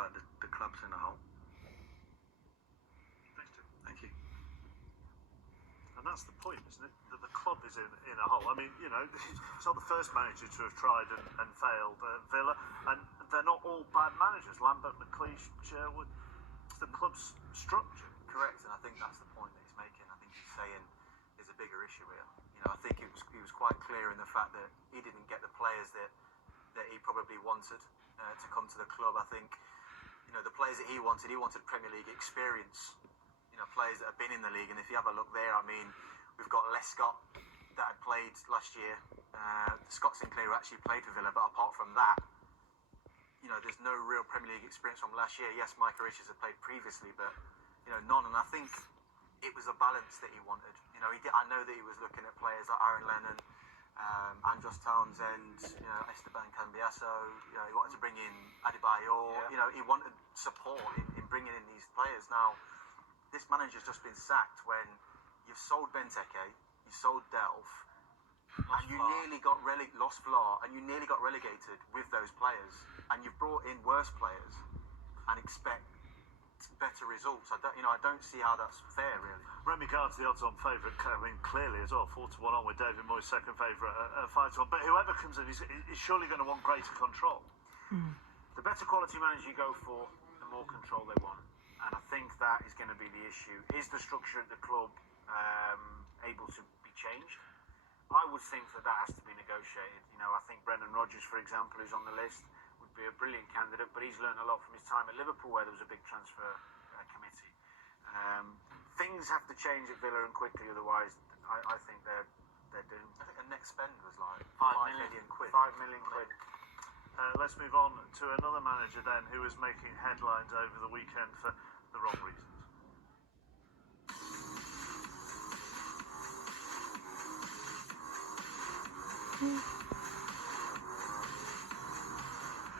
like the club's in a hole. Thank you. And that's the point, isn't it? That the club is in a hole. I mean, you know, it's not the first manager to have tried and failed. Villa, and they're not all bad managers. Lambert, McLeish, Sherwood. It's the club's structure. Correct, and I think that's the point that he's making. I think he's saying there's a bigger issue here. You know, I think he was quite clear in the fact that he didn't get the players that he probably wanted to come to the club. I think, you know, the players that he wanted Premier League experience. You know, players that have been in the league, and if you have a look there, I mean, we've got Lescott that had played last year, Scott Sinclair who actually played for Villa, but apart from that, you know, there's no real Premier League experience from last year. Yes, Micah Richards had played previously, but, you know, none, and I think it was a balance that he wanted. You know, I know that he was looking at players like Aaron Lennon, Andros Townsend, you know, Esteban Cambiasso, you know, he wanted to bring in Adebayor, you know, he wanted support in bringing in these players. Now, this manager's just been sacked when you've sold Benteke, you sold Delph, and you nearly got lost Vlaar, and you nearly got relegated with those players, and you've brought in worse players and expect better results. I don't see how that's fair, really. Remy Gard's the odds-on favourite, I mean, clearly as well, 4-1 on with David Moyes' second favourite, 5-1. But whoever comes in is surely going to want greater control. The better quality manager you go for, the more control they want. And I think that is going to be the issue. Is the structure at the club able to be changed? I would think that has to be negotiated. You know, I think Brendan Rodgers, for example, who's on the list, would be a brilliant candidate, but he's learned a lot from his time at Liverpool, where there was a big transfer committee. Things have to change at Villa and quickly, otherwise I think they're doomed. I think the next spend was like 5 £5 million million. 5 million quid. Let's move on to another manager then who was making headlines over the weekend for the wrong reasons.